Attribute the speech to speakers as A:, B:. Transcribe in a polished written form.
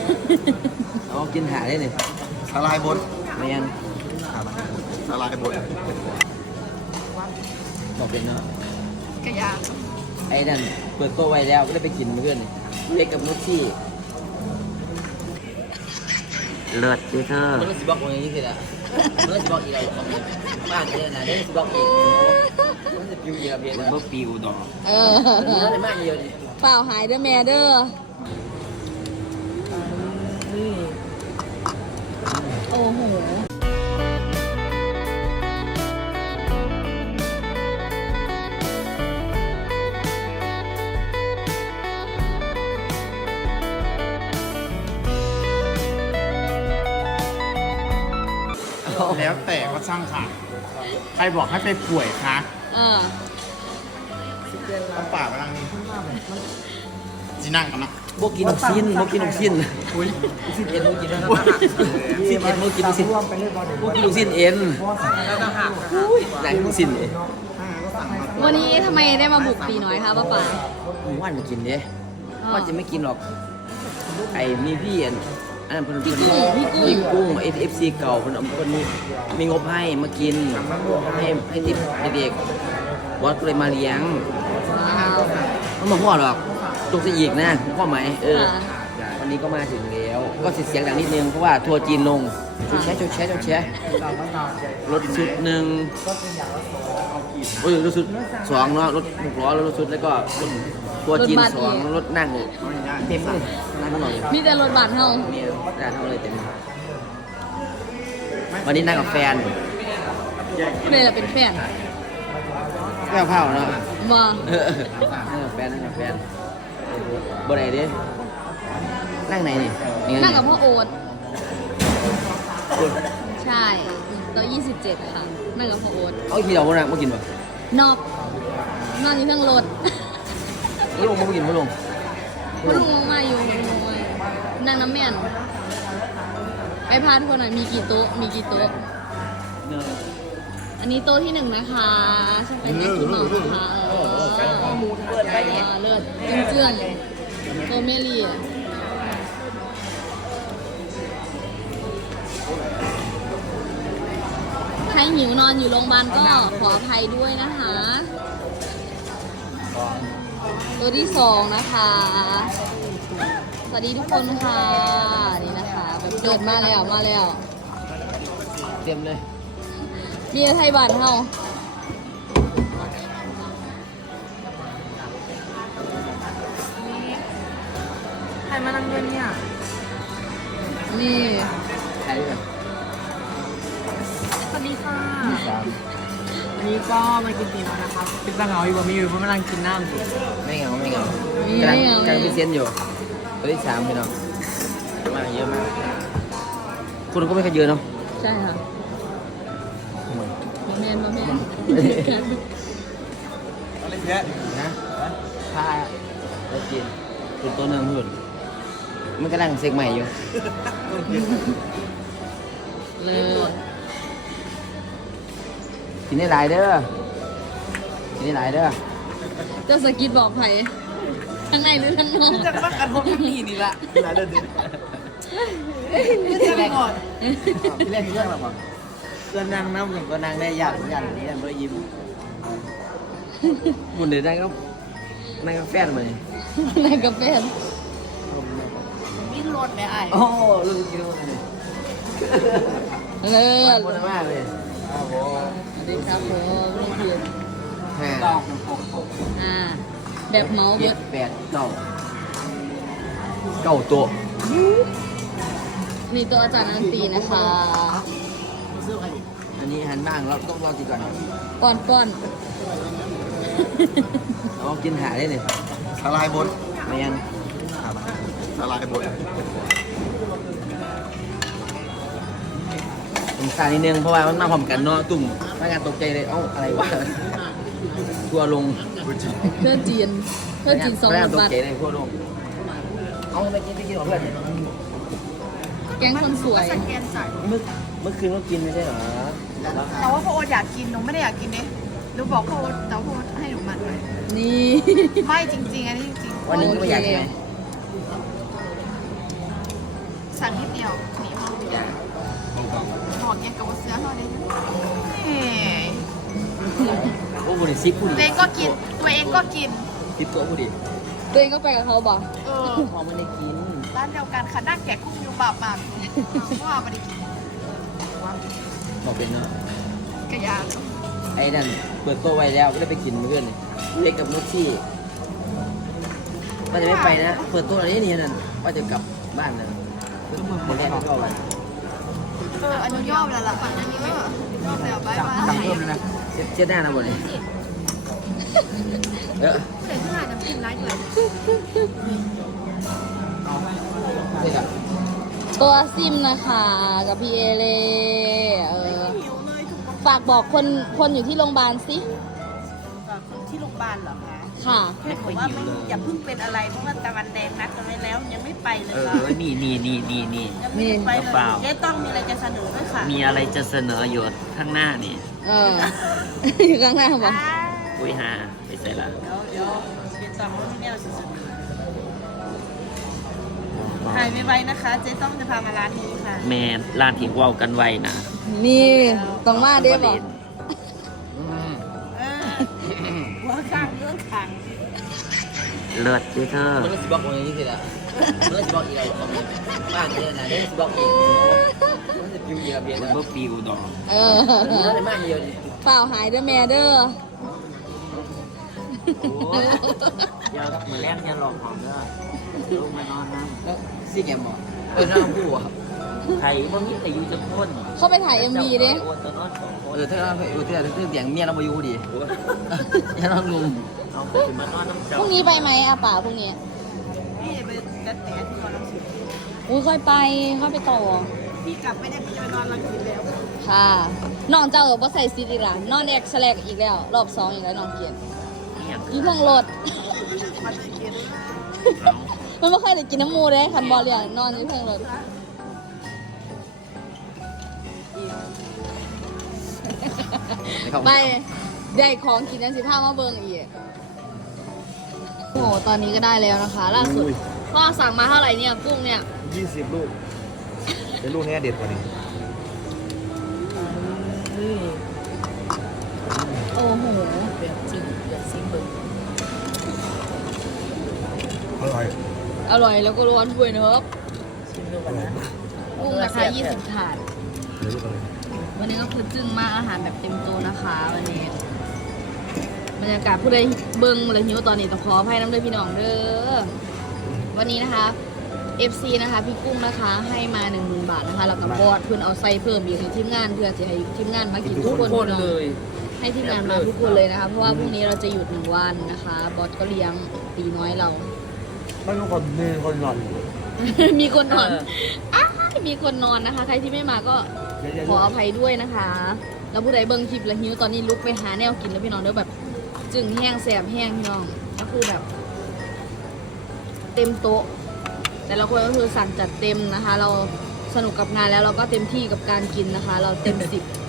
A: เอากินหาได้เนี่ย
B: สลายบด
A: ไม่ยัง
B: สลายบด
A: บอกเป็นเนาะ
C: กระยา
A: ไอ้นั่นเปิดโต๊ะไว้แล้วก็ได้ไปกินเพื่อนนี่เล็กกับมุกที่เลิศดิเธอมันสิบอกว่าอย่างนี้คืออะมันสิบอกอีกอะไรบ้านเนี่ยนะเดี๋ยวสิบอกอีกมันจะปิวเยอะเพียงมันปิวดอกมันจะมากเยอะ
C: เปล่าหายเด้อแม่เด้อโอ้โห
B: แล้วแต่ก็ช่างค่ะใครบอกให้ไปป่วยคะต้องป่ามานั่งนี่จีนั่งกันนะ
A: พวกกินนมสิ้นพวกกินนมสิ้นอุ้ยสิ้นเอ็นพวกกินแล้วสิ้นเอ็นพวกกินนมสิ้นพวกกินนมสิ้นเอ็นไหนนมสิ้น
C: วันนี้ทำไมได้มาบุกตีน้อยคะป้าป๋า
A: ว่านมากินเด้ว่าจะไม่กินหรอกไอ้มีพี่อันนั้นเพิ่นพี่กุ้งFC เก่าเพิ่นมีงบให้มากินให้ทิปเด็กบอสก็เลยมาเลี้ยงมันมาพ่อหรอกตกซะอีกนะพ่อไหมวันนี้ก็มาถึงแล้วก็เสียงดังนิดนึงเพราะว่าทัวร์จีนลงแชร์รถชุดหนึ่งรถชุดสองเนาะรถ6 ล้อรถชุดแล้วก็รถทัวร์จีน2รถนั่งเต็มเลยนั่งข้างนอกเลย
C: มีแต่รถบัสเฮา
A: มีร้านเท่าเลยเต็มวันนี้นั่งกับแฟน
C: ผู้ใดล่ะเป็นแฟน
A: แก้วเผาเนาะ
C: มา
A: นั่งกับแฟนบ่ไหนดินั่งไหนนี่
C: นั่งกับพ่อโอ๊ตใช่ตัว27ค่ะนั่งกับพ่อโอ๊ต
A: เอาขี้เราบ่นะบ่กินบ่
C: นอกอยู่ทั้งรถ
A: บ่ลงบ่กินบ่ลง
C: คุณลุงลงมาอยู่นั่งน้ำแม่นไปพาทุกคนหน่อยมีกี่โต๊ะอันนี้โต๊ะที่1นะคะช่างเป็นแม่กินหน่อยนะคะข้อมูลเปิดไปเนี่ยเลิศเจื้อนโตเมลี่ใครหิวนอนอยู่โรงพยาบาลก็ขออภัยด้วยนะคะตัวที่2นะคะสวัสดีทุกคนค่ะนี่นะคะแบบเกิดมาแล้ว
A: เต็มเลย
C: มีไทยบ้านเฮาใครมานั่งด้วยเนี่ยนี่
A: ใช่แบบ
C: สวัสดีค่ะ
D: วันนี้ก็มากินตีน้อยนะครับเป็นตาเหงาอยู่บ่มีอยู่เพราะมันนั่งกินน้ำอยู่
A: ไม่เหงากำลังพิเศษอยู่ตัวที่3พี่น้องมาเยอะมากคนก็ไม่ค่อยเยอะเนาะ
C: ใช่ค่ะบะแมน
B: อะไรเงี้ย
A: นะผ้าแล้วกินเป็นตัวหนึ่งหุ่นมันกำลังเซ็กใหม่อยู่
C: เลย
A: กินได้หลายเด้อ
C: เจ้าสกิดบอกไผ่ทั้งในหรือทั้งนอก
D: จะมากระทบทั้งนี้นี่ละ
B: ที่ร้านเดินดิ
D: ที่แรกก่อน
A: ที่แรกที่เรื่องอะไรบ้างก็นั่งน้ำก็นั่งได้ยันนี้ยันเบอร์ยิ้มหมุนเดี๋ยวได้ก็นั่งกาแฟมาเลย
C: ในกาแฟ
D: วิ่งรถแม่ไอ้
A: โอ้รู้สึกกินเลย
C: เลิศ
A: ปวดมากเลย
C: สวัสดีครับผมนี่คือ
A: 5
C: แบบเมาส์เบิด
A: 7 8 9ตัว
C: นี่ตัวอาจารย์นันตีนะคะ
A: อันนี้หันบ้างเราต้องรอกินก่อน
C: ป้อน
A: เอากินหาได้เนี่ย
B: สลายบด
A: ไม่ยัง
B: สลายบด
A: ผมขาดนิดนึงเพราะว่ามันมาพร้อมกันเนาะตุ่มพนักงานตกใจเลยเอ้าอะไรวะทัวร์ลง
C: เพื่อนจีน2
A: พนักงานตก
C: บาท
A: ใจเลยทัวร์ลงเอาไปกินของเพื่อน
C: แก๊งคนสวย
D: สแกนจ่าย
A: เมื่อคืนก็กินไม่ใช่เหรอ
D: แต่ว่าพ่อโอ๊ตอยากกินหนูไม่ได้อยากกินเนี่ยหนูบอกพ่อโอ๊ตแต่พ่อโอ๊ตให้หนูมันไป
C: นี่
D: ไม่จริงๆอันนี้จริง
A: วันนี้ก็ไม่อยากกินไหม
C: สั่งนิดเดียวหนีห้อง
A: จ้า
C: บอกยังกับเสื้อเท่านี้
A: โอ้บุหรี่ซิปบุหรี่
C: ตัวเองก็กินตัวเองก็กิน
A: ซิปตัวบุหรี่
C: ตัวเองก็ไปกับเขาบอก
A: พอไม่ได้กิน
C: ร้านเดียวกันค่ะนั่งแกะกุ้งอยู่แบบแบบว่าไม่ได้กิน
A: บอกเป็นเนาะ
C: กระยา
A: ไอ้นั่นเปิดโต๊ะไว้แล้วก็ได้ไปกินเพื่อนเล็กกับนุชชี่ว่าจะไม่ไปนะเปิดโต๊ะอะไรนี่นั่นว่าจะกลับบ้านนะเพื่อนคนแรกก็วัน
C: อันนี้ย่อแล้วล่ะฝั่งนั้นนี่ย่อแล้วบายบาย
B: สั่งเพิ่มเลยนะ
A: เช็ดหน้านะบนนี้เออ
C: เด็กขนาดน้ำจิ้มร้านอยู่
A: ใช่ครับ
C: ตัวซิมนะคะกับพี่เอเล่ฝากบอกคนอยู่ที่โรงพยาบาลสิ
E: คนที่โรงพยาบาลเหรอคะ
C: ค่ะ
E: แค่บอกว่าไม่อย่าเพิ่งเป็นอะไรเพราะว่าตะวันแดงนัดกันไว้แล้วยังไม่ไปเลยค่ะ
F: นี่
E: ยังไม่ได้ไปเลยเจ๊ต้องมีอะไรจะเสนอด้วยค่ะ
F: มีอะไรจะเสนออยู่ข้างหน้านี่
C: อยู่ข้างหน้าบอก
F: อุ้ยหาไปใส่ละ
E: เดี๋ยวเจ๊ต้องไม่แน่จะเสนอหายไวๆนะคะเจ๊ต้องจะพามาร้านนี้ค่ะ
F: แม่ร้านที่เว่ากันไว้นะ
C: นี่ต้องมาเด้บอก
E: หัวข้างเรื่องขัง
F: เลิศเด้อเธอ
A: มันสิบอกคนนี้สิละมันสิบอกอีกอะไรบ้านเนี่ยนะเดี๋ยวสิบอกอีกมันจะปิวเยอะเบียร์
F: มัน
A: นะ
F: บ่ปิวดอก
A: มันจะมากเยอะ
C: เปล่าหายเด้อแม่เด้อ
F: โอ้ยอย่ามือแรกอย่าหลอกของเด้อลูกมานอนนะ
A: แล้วซี่แกมบอกน้องผู้ครับ
F: ใครบ่มีใครอยู่จักคน
C: เข้าไปถ่าย MV เด้
F: โอ้ตัวนอนสองคน
A: ถ้าเราที่เราเสียงเมียเรามาอยู่ดียังต้องลุม
F: เอาไปมานอนน้ำเจ้า
C: พรุ่งนี้ไปไหมอาป่าพรุ่งนี้
E: พี่ไปจัดแต่ที่นอนรังสิต
C: อุ้ยค่อยไปต่อ
E: พี่กลับไม่ได้พี่จะไปนอนรังสิตแล้ว
C: ค่ะนอนเจ้าบ่ใส่ซีดอีกล่ะนอนแอกแสลกอีกแล้ว รอบ2อีกแล้วนอนเกียน
F: นี่อย่าง
C: ยี่ห้องรถ
E: มันจะเกียน
F: เอา
C: มันไม่เคยได้กินน้ำมูเด้คันบอลเรียนนอนยี่ห้องรถไปได้ของกินนั้นสิผ้ามาเบิ่งอีกโอ้โหตอนนี้ก็ได้แล้วนะคะ ล่าสุดพ่อสั่งมาเท่าไหร่เนี่ยกุ้งเนี่ย
B: 20 ลูกเป็นลูกนี้เด็ดกว่านี้
C: โอ้โห
B: อร่อย
C: อร่อยแล้วก็ร้อนด้วยเนอะกุ้งราคา20 ถาด
B: เดี๋ยวลูกอะไร
C: วันนี้ก็คือจึ้งมากอาหารแบบเต็มโต๊ะนะคะวันนี้บรรยากาศผู้ใดเบิ้งและหิวตอนนี้ต้องขออภัยน้ำด้วยพี่น้องเด้อวันนี้นะคะ FC นะคะพี่กุ้งนะคะให้มา 10,000 บาทนะคะแล้วก็บอสเพื่อนเอาใส่เพิ่มอีกให้ทีมงานเพื่อจะให้ทีมงานมากินทุกคน
A: คนเลย
C: ให้ทีมงานมาทุกคนเลยนะคะเพราะว่าพรุ่งนี้เราจะหยุด1 วันนะคะบอสก็เลี้ยงตีน้อยเรา
B: ไม่รู้คนมีคนนอนอยู่
C: มีคนนอนมีคนนอนนะคะ ใครที่ไม่มาก็
B: เยอะๆ
C: ขออภัยด้วยนะคะ แล้วผู้ใดเบิ่งคลิปแล้วหิวตอนนี้ลุกไปหาแนวกินแล้วพี่น้องเด้อแบบจึงแห้งแสบแห้งพี่น้องก็คือแบบ เต็มโต๊ะ แต่ละคนก็คือสั่งจัดเต็มนะคะ เราสนุกกับงานแล้วเราก็เต็มที่กับการกินนะคะ เราเต็ม 10